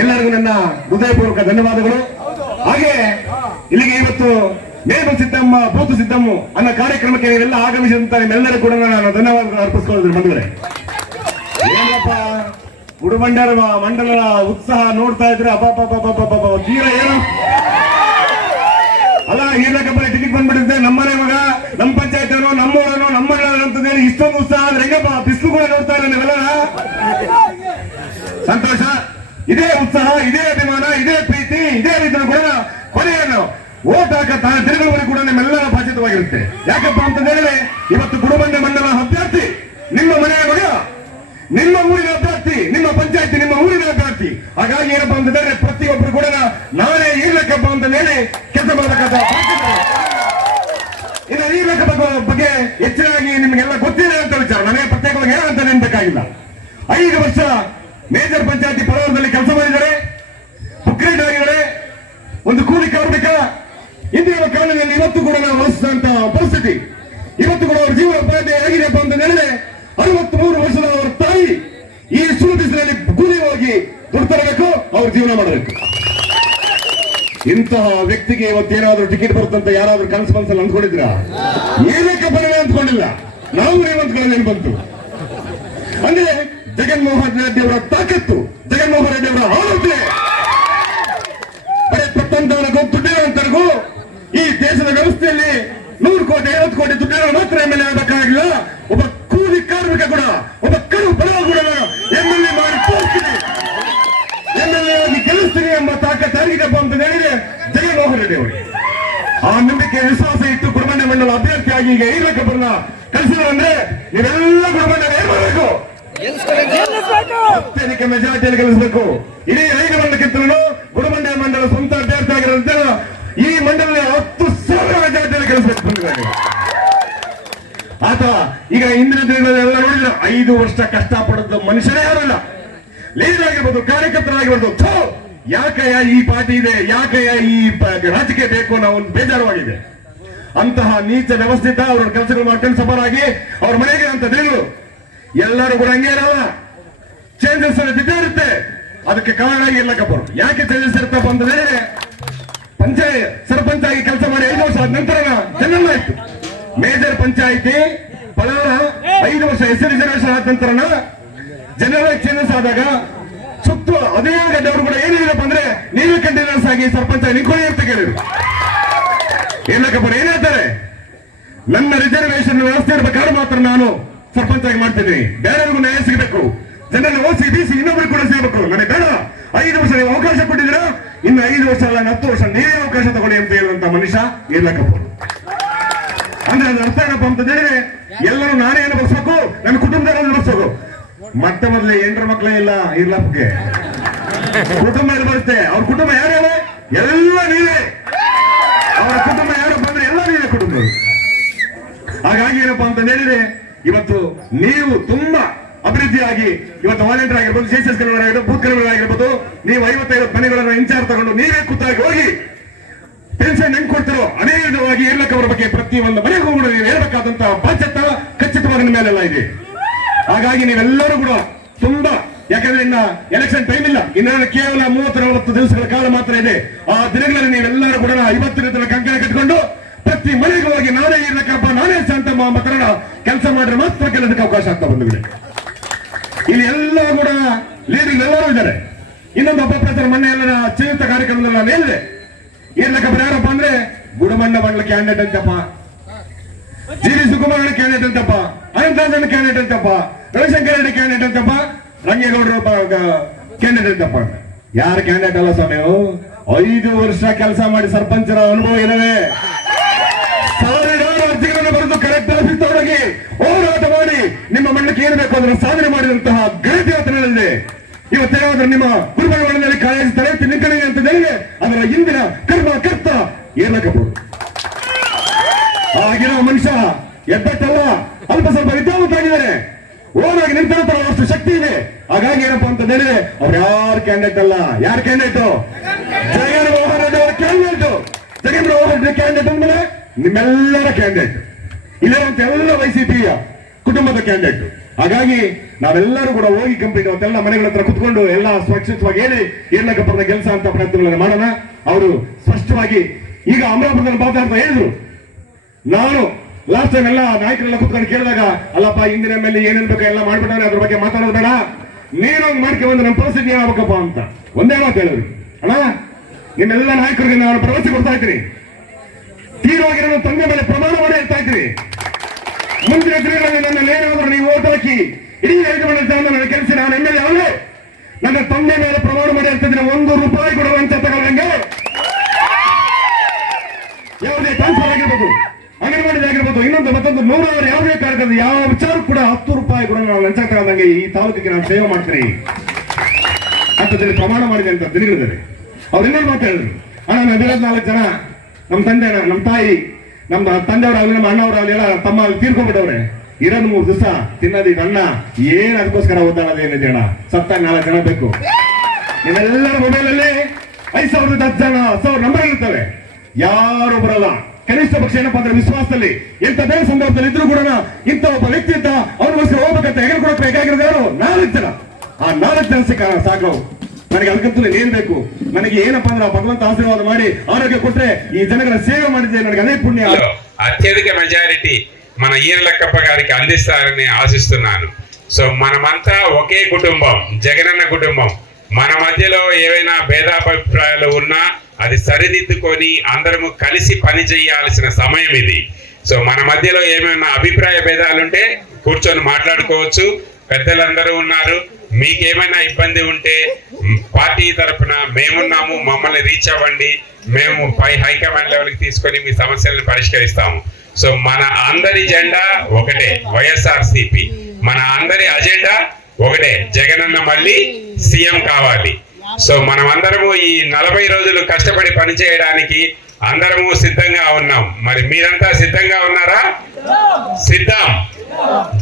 ಎಲ್ಲರಿಗೂ ನನ್ನ ಹೃದಯಪೂರ್ವಕ ಧನ್ಯವಾದಗಳು. ಹಾಗೆ ಇಲ್ಲಿಗೆ ಇವತ್ತು ಮೇವು ಸಿದ್ದಮ್ಮ ಬೂತು ಸಿದ್ದಮ್ಮ ಅನ್ನೋ ಕಾರ್ಯಕ್ರಮಕ್ಕೆ ನೀವೆಲ್ಲ ಆಗಮಿಸಿದಂತ ನಿಮ್ಮೆಲ್ಲರೂ ಕೂಡ ನಾನು ಧನ್ಯವಾದಗಳು ಅರ್ಪಿಸ್ಕೊಳ್ಳೋದು ಬಂಧುಗಳೇ. ಏನಪ್ಪ ಗುಡುಮಂಡಲ ಮಂಡಲದ ಉತ್ಸಾಹ ನೋಡ್ತಾ ಇದ್ರೆ ಅಬ್ಬ ತೀರ ಏನು ಅಲ್ಲ. ಈರ್ಲಕ್ಕಪ್ಪನ ಟಿಕೆಟ್ ಬಂದ್ಬಿಟ್ಟಿದ್ದೆ, ನಮ್ಮನೆ ಮಗ, ನಮ್ಮ ಪಂಚಾಯತ್ ನಮ್ಮೂರನು, ನಮ್ಮ ಅಂತಂದೇಳಿ ಇಷ್ಟೊಂದು ಉತ್ಸಾಹ ಅಂದ್ರೆ ಹೆಂಗಪ್ಪ? ಬಿಸಿಲು ಕೂಡ ನೋಡ್ತಾ ಇಲ್ಲ ನೀವೆಲ್ಲ. ಸಂತೋಷ. ಇದೇ ಉತ್ಸಾಹ, ಇದೇ ಅಭಿಮಾನ, ಇದೇ ಪ್ರೀತಿ, ಇದೇ ರೀತಿಯ ಕೂಡ ಕೊನೆಯನ್ನು ಓಟ್ ಹಾಕ ತಿರುಗುವವರೆಗೂ ಕೂಡ ನಿಮ್ಮೆಲ್ಲರ ಬಾಧ್ಯತವಾಗಿರುತ್ತೆ. ಯಾಕಪ್ಪ ಅಂತ ಹೇಳಿದ್ರೆ ಇವತ್ತು ಗುಡುಮಂಡೆ ಮಂಡಲ ಅಭ್ಯರ್ಥಿ ನಿಮ್ಮ ಮನೆಯ ಮಗ, ನಿಮ್ಮ ಊರಿನ ಅಭ್ಯರ್ಥಿ, ನಿಮ್ಮ ಪಂಚಾಯತಿ ನಿಮ್ಮ ಊರಿನ ಅಭ್ಯರ್ಥಿ. ಹಾಗಾಗಿ ಏನಪ್ಪಾ ಅಂತ ಹೇಳಿದ್ರೆ ಪ್ರತಿಯೊಬ್ಬರು ಕೂಡ ನಾನೇ ಈರ್ಲಕ್ಕಪ್ಪ ಅಂತ ಹೇಳಿ ಕೆಲಸ ಮಾಡಬೇಕಾದ. ಇನ್ನು ಈರ್ಲಕ್ಕಪ್ಪ ಬಗ್ಗೆ ಹೆಚ್ಚಿನಾಗಿ ನಿಮಗೆಲ್ಲ ಗೊತ್ತಿದೆ ಅಂತ ವಿಚಾರ, ನನಗೆ ಪ್ರತ್ಯೇಕವಾಗಿ ಏನಂತ ನೆನಬೇಕಾಗಿಲ್ಲ. 5 ವರ್ಷ ಮೇಜರ್ ಪಂಚಾಯತಿ ಪರವರದಲ್ಲಿ ಕೆಲಸ ಮಾಡಿದ್ದಾರೆ, ಅಪ್ಗ್ರೇಡ್ ಆಗಿದ್ದಾರೆ. ಒಂದು ಕೂಲಿ ಕಾರ್ಮಿಕ ಇಂದಿನ ಕಾಲದಲ್ಲಿ ಇವತ್ತು ಕೂಡ ನಾವು ವಹಿಸಿದಂತ ಪರಿಸ್ಥಿತಿ, ಇವತ್ತು ಕೂಡ ಅವರ ಜೀವನ ಉಪಾಧ್ಯಾಯ ಆಗಿದೆಯಪ್ಪ ಅಂತ ಹೇಳಿದ್ರೆ 63 ವರ್ಷದ ಅವರ ತಾಯಿ ಈ ಸುಳು ಬಿಸಿಲಲ್ಲಿ ಕೂಲಿ ಹೋಗಿ ದುಡ್ಡು ತರಬೇಕು, ಅವ್ರ ಜೀವನ ಮಾಡಬೇಕು. ಇಂತಹ ವ್ಯಕ್ತಿಗೆ ಇವತ್ತೇನಾದ್ರೂ ಟಿಕೆಟ್ ಬರುತ್ತಂತ ಯಾರಾದ್ರೂ ಕನಸು ಮನಸ್ಸಲ್ಲಿ ಅಂದ್ಕೊಂಡಿದ್ರ? ಏನಕ್ಕೆ ಬರವೇ ಅಂದ್ಕೊಂಡಿಲ್ಲ ನಾವು, ನೀವು ಅಂದ್ಕೊಳ್ಳೋದೇನು ಬಂತು ಅಂದ್ರೆ ಜಗನ್ಮೋಹನ್ ರೆಡ್ಡಿ ಅವರ ತಾಕತ್ತು, ಜಗನ್ಮೋಹನ್ ರೆಡ್ಡಿ ಅವರ ಆಲೋಚನೆ, ಬರೀ ಪ್ರಪಂಚವರೆಗೂ ದುಡ್ಡಿರುವಂತರಿಗೂ ಈ ದೇಶದ ವ್ಯವಸ್ಥೆಯಲ್ಲಿ 100 ಕೋಟಿ 50 ಕೋಟಿ ದುಡ್ಡಿರೋ ಮಾತ್ರ MLA ಆಗಬೇಕಾಗಿಲ್ಲ. ಒಬ್ಬ ಕೂಲಿ ಕಾರ್ಮಿಕ ಕೂಡ, ಒಬ್ಬ ಕರು ಬಡವ ಕೂಡ MLA ಮಾಡಿ ತೋರಿಸ್ತೀನಿ, MLA ಆಗಿ ಗೆಲ್ಲಿಸ್ತೀನಿ ಎಂಬ ತಾಕತ್ತು ಯಾರಿಗಿದೆಪ್ಪ ಅಂತ ಹೇಳಿದ್ರೆ ಜಗನ್ಮೋಹನ್ ರೆಡ್ಡಿ ಅವರು. ಆ ನಂಬಿಕೆ ವಿಶ್ವಾಸ ಇಟ್ಟು ಗುರುಮಂಡ ಮಂಡಲ ಅಭ್ಯರ್ಥಿಯಾಗಿ ಈಗ ಈರ್ಲಕ್ಕಪ್ಪನ ಕಳಿಸಿದ್ರಂದ್ರೆ ನೀವೆಲ್ಲ ಗುರುಮಂಡ ಏನ್ ಮಾಡಬೇಕು? ಅತ್ಯಧಿಕ ಮೆಜಾರಿಟಿಯಲ್ಲಿ ಗೆಲ್ಲಿಸಬೇಕು. ಇಡೀ 5 ಮಂಡಲಕ್ಕಿಂತಲೂ ಗುರುಮಂಡ ಮಂಡಲ ಸ್ವಂತ ಅಭ್ಯರ್ಥಿ ಆಗಿರೋದ್ರಿಂದ ಈ ಮಂಡಲ 10,000 ಮೆಜಾರಿಟಿಯಲ್ಲಿ ಗೆಲ್ಲಿಸಬೇಕು ಬಂದಿದ್ದಾರೆ. ಆತ ಈಗ ಇಂದಿನ ದಿನಗಳೆಲ್ಲ ನೋಡಿದ್ರೆ 5 ವರ್ಷ ಕಷ್ಟಪಡದ ಮನುಷ್ಯರೇ ಯಾರಲ್ಲ. ಲೀಡರ್ ಆಗಿರ್ಬೋದು, ಕಾರ್ಯಕರ್ತರಾಗಿರ್ಬೋದು, ಯಾಕಯ್ಯ ಈ ಪಾರ್ಟಿ ಇದೆ, ಯಾಕಯ್ಯ ಈ ರಾಜಕೀಯ ಬೇಕು ಅನ್ನೋ ಒಂದು ಬೇಜಾರವಾಗಿದೆ. ಅಂತಹ ನೀಚ ವ್ಯವಸ್ಥಿತ ಅವರ ಕೆಲಸಗಳು ಮಾಡ್ಕೊಂಡು ಸಫರಾಗಿ ಅವ್ರ ಮನೆಗೆ ಅಂತ ದಿನಗಳು ಎಲ್ಲರೂ ಕೂಡ ಹಂಗೆ ಇರಲ್ಲ, ಚೇಂಜಸ್ ಇದ್ದೇ ಇರುತ್ತೆ. ಅದಕ್ಕೆ ಕಾರಣ ಈರ್ಲಕ್ಕಪ್ಪ. ಯಾಕೆ ಚೇಂಜಸ್ ಇರ್ತಪ್ಪ ಅಂತ ಹೇಳಿದ್ರೆ ಪಂಚಾಯತ್ ಸರ್ಪಂಚ್ ಆಗಿ ಕೆಲಸ ಮಾಡಿ 5 ವರ್ಷ ಆದ ನಂತರ ಚೆನ್ನಮ್ಮ ಆಯ್ತು. ಮೇಜರ್ ಪಂಚಾಯಿತಿ ಪಲಾರ 5 ವರ್ಷ ಹೆಸರು ರಿಸರ್ವೇಶನ್ ಆದ ನಂತರ ಜನರಲ್ ಚೇಂಜಸ್ ಆದಾಗ ಸುತ್ತು ಅದೇ ಗಡ್ಡೆ ಅವರು ಕೂಡ ಏನಿಲ್ಲಪ್ಪ ಅಂದ್ರೆ ನೀವೇ ಕಂಟೈನರ್ಸ್ ಆಗಿ ಸರ್ಪಂಚ ನಿಂತ್ಕೊಳ್ಳಿ ಅಂತ ಕೇಳಿದ್ರು. ಏನಕ್ಕಪ್ಪ ಏನ್ ಹೇಳ್ತಾರೆ, ನನ್ನ ರಿಸರ್ವೇಶನ್ ವ್ಯವಸ್ಥೆ ಇರಬೇಕಾದ್ರೆ ಮಾತ್ರ ನಾನು ಸರ್ಪಂಚ್ ಆಗಿ ಮಾಡ್ತಿದ್ದೀನಿ, ಬೇರೆಯವ್ರಿಗೂ ನ್ಯಾಯ ಸಿಗಬೇಕು, ಜನರನ್ನು ಓಸಿ ಬೀಸಿ ಇನ್ನೊಬ್ರಿಗೆ ಕೂಡ ಸಿಗಬೇಕು, ನನಗೆ ಬೇಡ 5 ವರ್ಷ ನೀವು ಅವಕಾಶ ಕೊಟ್ಟಿದ್ದೀರಾ, ಇನ್ನು 5 ವರ್ಷ ಅಲ್ಲ 10 ವರ್ಷ ನೀವೇ ಅವಕಾಶ ತಗೊಳ್ಳಿ ಅಂತ ಹೇಳುವಂತ ಮನುಷ್ಯ ಇರ್ಲಕ್ಕಪ್ಪ. ಅಂದ್ರೆ ಅದ್ರ ಅರ್ಥ ಏನಪ್ಪ ಅಂತ ಹೇಳಿದ್ರೆ ಎಲ್ಲರೂ ನಾನೇ ಏನು ಬಸ್ಬೇಕು, ನನ್ನ ಕುಟುಂಬದವರನ್ನು ಬಸ್ಬೇಕು. ಮತ್ತೆ ಮೊದಲೇ 8 ಮಕ್ಕಳೇ ಇಲ್ಲ ಇರ್ಲಪ್ಪಗೆ, ಕುಟುಂಬ ಎಲ್ಲಿ ಬರುತ್ತೆ, ಅವ್ರ ಕುಟುಂಬ ಯಾರ್ಯಾವ ಎಲ್ಲ ನೀವೇ, ಅವರ ಕುಟುಂಬ ಯಾರಪ್ಪ ಅಂದ್ರೆ ಎಲ್ಲ ನೀವೇ ಕುಟುಂಬ. ಹಾಗಾಗಿ ಏನಪ್ಪಾ ಅಂತ ಹೇಳಿದ್ರೆ ಇವತ್ತು ನೀವು ತುಂಬಾ ಅಭಿವೃದ್ಧಿಯಾಗಿ ಇವತ್ತು ವಾಲಂಟಿಯರ್ ಆಗಿರ್ಬೋದು, ಜೆಸಿಎಸ್ ಕನ್ವೀನರ್ ಆಗಿರ್ಬೋದು, ಬೂತ್ ಕನ್ವೀನರ್ ಆಗಿರ್ಬೋದು, ನೀವು 50-50 ಮನೆಗಳನ್ನು ಇನ್ಚಾರ್ಜ್ ತಗೊಂಡು ನೀವೇ ಖುದ್ದಾಗಿ ಹೋಗಿ ಪೆನ್ಷನ್ ಹೆಂಗ್ ಕೊಡ್ತಿರೋ ಅದೇ ವಿಧವಾಗಿ ಇರ್ಲಕ್ಕವರ ಬಗ್ಗೆ ಪ್ರತಿಯೊಂದು ಮನೆಗೂ ಕೂಡ ನೀವು ಹೇಳ್ಬೇಕಾದಂತಹ ಬಾಧ್ಯತೆ ಖಚಿತವಾಗಿ ನಿಮ್ಮ ಮೇಲೆಲ್ಲ ಇದೆ. ಹಾಗಾಗಿ ನೀವೆಲ್ಲರೂ ಕೂಡ ತುಂಬಾ, ಯಾಕಂದ್ರೆ ಇನ್ನ ಎಲೆಕ್ಷನ್ ಟೈಮ್ ಇಲ್ಲ, ಇನ್ನ ಕೇವಲ 30-40 ದಿವಸಗಳ ಕಾಲ ಮಾತ್ರ ಇದೆ. ಆ ದಿನಗಳಲ್ಲಿ ನೀವೆಲ್ಲರೂ ಕೂಡ 50 ರೀತಿಯ ಕಂಕಣ ಕಟ್ಕೊಂಡು ಪ್ರತಿ ಮನೆಗೂ ಹೋಗಿ ನಾನೇ ಇರ್ಲಕ್ಕಪ್ಪ, ನಾನೇ ಶಾಂತಮ್ಮ ಎಂಬ ತರ ಕೆಲಸ ಮಾಡಿದ್ರೆ ಮಾತ್ರ ಕೆಲಸಕ್ಕೆ ಅವಕಾಶ ಆಗ್ತಾ ಬಂದಿದೆ. ಇಲ್ಲಿ ಎಲ್ಲ ಕೂಡ ಲೀಡರ್ ಎಲ್ಲರೂ ಇದ್ದಾರೆ. ಇನ್ನೊಂದು ಅಪಪ್ರಚಾರ ಮೊನ್ನೆ ಎಲ್ಲರ ಚೇತ ಕಾರ್ಯಕ್ರಮದಲ್ಲಿ ನಾನು ಹೇಳಿದೆ, ಇರ್ಲಕ್ಕಪ್ಪ ಯಾರಪ್ಪ ಅಂದ್ರೆ ಗುಡಮಣ್ಣ ಬಂಡ್ಲ ಕ್ಯಾಂಡಿಡೇಟ್ ಅಂತಪ್ಪ, ಜಿಡಿ ಸುಕುಮಾರ ಕ್ಯಾಂಡಿಡೇಟ್ ಅಂತಪ್ಪ, ಅನಂತರಾಜನ್ ಕ್ಯಾಂಡಿಡೇಟ್ ಅಂತಪ್ಪ, ರವಿಶಂಕರ್ ರೆಡ್ಡಿ ಕ್ಯಾಂಡಿಡೇಟ್ ಅಂತಪ್ಪ, ರಂಗೇಗೌಡರು ಕ್ಯಾಂಡಿಡೇಟ್ ಅಂತಪ್ಪ. ಯಾರ ಕ್ಯಾಂಡಿಡೇಟ್ ಅಲ್ಲ ಸ್ವಾಮಿ, 5 ವರ್ಷ ಕೆಲಸ ಮಾಡಿ ಸರ್ಪಂಚರ ಅನುಭವ ಇಲ್ಲವೇ, 1000 ಅರ್ಜಿಗಳನ್ನು ಬರೆದು ಕರೆಕ್ಟ್ ಆಫೀಸ್ ತಗೊಂಡೋಗಿ ಹೋರಾಟ ಮಾಡಿ ನಿಮ್ಮ ಮಣ್ಣಕ್ಕೆ ಏನ್ ಬೇಕು ಅದನ್ನು ಸಾಧನೆ ಮಾಡಿದಂತಹ ಗೆಳತಿ ಇವತ್ತಿನಲ್ಲಿದೆ. ಇವತ್ತೇನಾದ್ರೂ ನಿಮ್ಮ ಗುರುಬಂಧಗಳಲ್ಲಿ ಕಾಲೇಜ್ ತರಬೇತಿ ನಿಂಕಣೆ ಅಂತ ಹೇಳಿದ್ರೆ ಅದರ ಹಿಂದಿನ ಕರ್ತ ಏರ್ಲಕ್ಕಬಹುದು. ಆಗಿರೋ ಮನುಷ್ಯ ಎಬ್ಬೆಟ್ಟಲ್ಲ, ಅಲ್ಪ ಸ್ವಲ್ಪ ವಿದ್ಯಾವಂತ ಆಗಿದ್ದಾರೆ, ಓನಾಗಿ ನಿಂತರ ಅಷ್ಟು ಶಕ್ತಿ ಇದೆ. ಹಾಗಾಗಿ ಏನಪ್ಪಾ ಅಂತ ಹೇಳಿದ್ರೆ ಅವ್ರು ಯಾರು ಕ್ಯಾಂಡಿಡೇಟ್ ಅಲ್ಲ. ಯಾರು ಕ್ಯಾಂಡಿಡೇಟ್? ಜಗನ್ಮೋಹನ್ ರೆಡ್ಡಿ ಅವರ ಕ್ಯಾಂಡಿಡೇಟ್. ಜಗನ್ಮೋಹನ್ ರೆಡ್ಡಿ ಕ್ಯಾಂಡಿಡೇಟ್ ಅಂದ್ಮೇಲೆ ನಿಮ್ಮೆಲ್ಲರ ಕ್ಯಾಂಡಿಡೇಟ್, ಇಲ್ಲಿರುವಂತ ಎಲ್ಲ ವೈಸಿಪಿಯ ಕುಟುಂಬದ ಕ್ಯಾಂಡಿಡೇಟ್. ಹಾಗಾಗಿ ನಾವೆಲ್ಲರೂ ಕೂಡ ಹೋಗಿ ಕಂಪ್ಲೀಟ್ ಅವತ್ತೆಲ್ಲ ಮನೆಗಳ ಹತ್ರ ಕುತ್ಕೊಂಡು ಎಲ್ಲ ಸ್ವಚ್ಛವಾಗಿ ಹೇಳಿ ಏರ್ಲಕ್ಕಪ್ಪನ ಕೆಲಸ ಅಂತ ಪ್ರಯತ್ನಗಳನ್ನು ಮಾಡೋಣ. ಅವರು ಸ್ಪಷ್ಟವಾಗಿ ಈಗ ಅಮರಾಪುರದಲ್ಲಿ ಮಾತಾಡ್ತಾ ಹೇಳಿದ್ರು, ನಾನು ಲಾಸ್ಟ್ ಟೈಮ್ ಎಲ್ಲ ನಾಯಕರೆಲ್ಲ ಕುತ್ಕೊಂಡು ಕೇಳಿದಾಗ ಅಲ್ಲಪ್ಪ ಹಿಂದಿನ ಮೇಲೆ ಏನೇನ್ ಬೇಕು ಎಲ್ಲ ಮಾಡ್ಬಿಟ್ಟಾರೆ, ಅದ್ರ ಬಗ್ಗೆ ಮಾತಾಡೋದು ಬೇಡ, ನೀನೊಂದು ಮಾಡ್ಕೊಂಡು ನಮ್ಮ ಪರಿಸ್ಥಿತಿ ಆಗ್ಬೇಕಪ್ಪ ಅಂತ ಒಂದೇ ಮಾತು ಹೇಳಿದ್ರು. ಅಣ್ಣ ನಿಮ್ಮೆಲ್ಲ ನಾಯಕರಿಗೆ ನಾನು ಭರವಸೆ ಕೊಡ್ತಾ ಇದ್ದೀನಿ, ತೀರೋಗಿರೋ ತಂದೆ ಮೇಲೆ ಪ್ರಮಾಣ ಮಾಡಿ ಹೇಳ್ತಾ ಇದ್ದೀನಿ, ಮುಂದಿನ ದಿನಗಳಲ್ಲಿ ನನ್ನ ಏನಾದರೂ ನೀವು ಓಟ್ ಹಾಕಿ ಇಡೀ 5 ಮಂದಿ ನನ್ನ ಕೆಲಸ ನಾನು ಎಮ್ಮೆಲ್ಯೆ ಅವರೇ ನನ್ನ ತಂದೆ ಮೇಲೆ ಪ್ರಮಾಣ ಮಾಡಿ ಹೇಳ್ತಿದ್ರೆ 1 ರೂಪಾಯಿ ಕೂಡ ವಂಚ ತಗೊಳ್ಳಂಗೆ, ಯಾವುದೇ ಟ್ರಾನ್ಸ್ಫರ್ ಆಗಿರ್ಬೋದು, ಅಂಗನವಾಡಿ ಆಗಿರ್ಬೋದು, ಇನ್ನೊಂದು ಮತ್ತೊಂದು 100 ಯಾವುದೇ ಕಾರ್ಯಕ್ರಮ ಯಾವ ವಿಚಾರ ಕೂಡ 10 ರೂಪಾಯಿ ಕೂಡ ನಾವು ಲಂಚ ತಗೊಂಡಂಗೆ ಈ ತಾಲೂಕಿಗೆ ನಾನು ಸೇವೆ ಮಾಡ್ತೀನಿ ಅಂತದಲ್ಲಿ ಪ್ರಮಾಣ ಮಾಡಿದೆ ಅಂತ ದಿನಗಳಿದ್ದಾರೆ. ಅವ್ರು ಇನ್ನೊಂದು ಮಾತು ಹೇಳಿದ್ರು, ಅಣ್ಣ ನಾವು 24 ಜನ ನಮ್ಮ ತಂದೆ ನಮ್ಮ ತಾಯಿ ನಮ್ಮ ತಂದೆಯವರಾಗಲಿ ನಮ್ಮ ಅಣ್ಣವರಾಗಲಿ ಎಲ್ಲ ತಮ್ಮ ತೀರ್ಕೊಂಡ್ಬಿಟ್ಟವ್ರೆ, ಇರೋದು 3 ದಿವಸ ತಿನ್ನೋದು ಅನ್ನ ಏನ್ ಅದಕ್ಕೋಸ್ಕರ ಓದಾಡೋದೇನಿದೆ ಅಣ್ಣ, ಸತ್ತ 4 ಜನ ಬೇಕು. ನೀವೆಲ್ಲರ ಮೊಬೈಲ್ ಅಲ್ಲಿ 5,000 10 ಜನ 1000 ನಂಬರ್ ಇರ್ತವೆ, ಯಾರು ಬರಲ್ಲ. ಕನಿಷ್ಠ ಪಕ್ಷ ಏನಪ್ಪಾ ಅಂದ್ರೆ ವಿಶ್ವಾಸದಲ್ಲಿ ಎಂತ ಬೇರೆ ಸಂದರ್ಭದಲ್ಲಿ ಇದ್ರು ಕೂಡ ಇಂಥ ಒಬ್ಬ ವ್ಯಕ್ತಿ ಇದ್ದ ಅವ್ರಿಗೋಸ್ಕರ ಹೋಗ್ಬೇಕಂತ ಹೆಗಲು ಕೊಡಕ್ಕೆ ಬೇಕಾಗಿರೋದು ಯಾರು 4 ಜನ. ಆ 4 ಜನ ಸಿಕ್ಕ ಸಾಕು ನನಗೆ. ಅದಕ್ಕಂತೂ ಏನ್ ಬೇಕು, ನನಗೆ ಏನಪ್ಪಾ ಅಂದ್ರೆ ಭಗವಂತ ಆಶೀರ್ವಾದ ಮಾಡಿ ಆರೋಗ್ಯ ಕೊಟ್ರೆ ఈ ಜನಗಳ సేవ ಮಾಡಿದ್ರೆ ನನಗೆ అదే పుణ్యం. అత్యధిక మెజారిటీ మన ఈర్లక్కప్ప గారికి అందిస్తారని ఆశిస్తున్నాను. సో మనమంతా ఒకే కుటుంబం, జగనన్న కుటుంబం. మన మధ్యలో ఏవైనా భేదాభిప్రాయాలు ఉన్నా అది సరిదిద్దుకొని అందరము కలిసి పని చేయాల్సిన సమయం ఇది. సో మన మధ్యలో ఏమైనా అభిప్రాయ భేదాలుంటే కూర్చొని మాట్లాడుకోవచ్చు, పెద్దలందరూ ఉన్నారు. మీకేమైనా ఇబ్బంది ఉంటే పార్టీ తరఫున మేమున్నాము, మమ్మల్ని రీచ్ అవ్వండి, మేము పై హైకమాండ్ లెవెల్కి తీసుకొని మీ సమస్యలను పరిష్కరిస్తాము. సో మన అందరి జెండా ఒకటే, వైఎస్ఆర్సీపీ. మన అందరి అజెండా ఒకటే, జగనన్న మళ్ళీ సీఎం కావాలి. సో మనం అందరము ఈ 40 రోజులు కష్టపడి పనిచేయడానికి అందరము సిద్ధంగా ఉన్నాం. మరి మీరంతా సిద్ధంగా ఉన్నారా? సిద్ధం.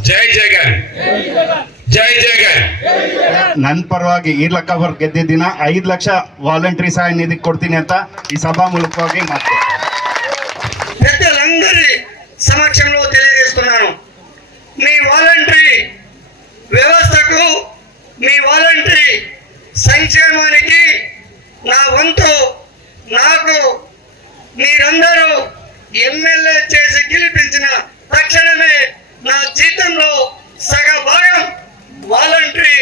జై జగన్, ಜೈ ಜಗನ್. ನನ್ನ ಪರವಾಗಿ ಈರ್ಲಕ್ಕವ್ರು ಗೆದ್ದ ದಿನ 5 ಲಕ್ಷ ವಾಲಂಟರಿ ಸಹಾಯ ನಿಧಿ కొడుತೀನಿ ಅಂತ ఈ సభా ಮೂಲಕವಾಗಿ మాట్లాడుతున్నాను. పెద్దలందరి సమక్షంలో తెలియజేస్తున్నాను, మీ వాలంటరీ వ్యవస్థకు, మీ వాలంటరీ సంక్షేమానికి నా వంతు నాకు మీరందరూ ఎమ్మెల్యే చేసి గెలిపించిన తక్షణమే నా జీతంలో సగ భాగం వాలంటరీ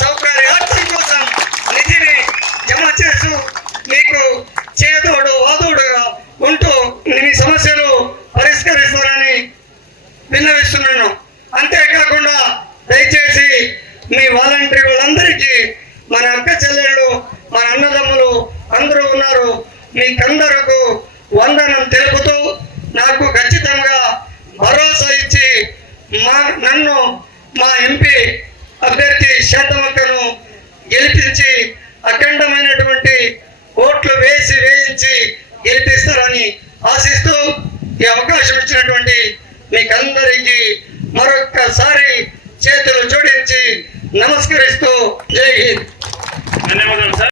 సౌకర్యార్థం కోసం నిధిని జమ చేస్తూ మీకు చేదోడు వాదోడుగా ఉంటూ మీ సమస్యలు పరిష్కరిస్తానని విన్నవిస్తున్నాను. అంతేకాకుండా దయచేసి మీ వాలంటరీ వాళ్ళందరికీ మన అక్క చెల్లెళ్ళు మన అన్నదమ్ములు అందరూ ఉన్నారు, మీకందరకు వందనం తెలుపుతూ నాకు ఖచ్చితంగా భరోసా ఇచ్చి నన్ను మా ఎంపీ అభ్యర్థి శాంతమక్కను గెలిపించి అఖండమైనటువంటి ఓట్లు వేయించి గెలిపిస్తారని ఆశిస్తూ ఈ అవకాశం ఇచ్చినటువంటి మీకందరికీ మరొక్కసారి చేతులు జోడించి నమస్కరిస్తూ జై హింద్.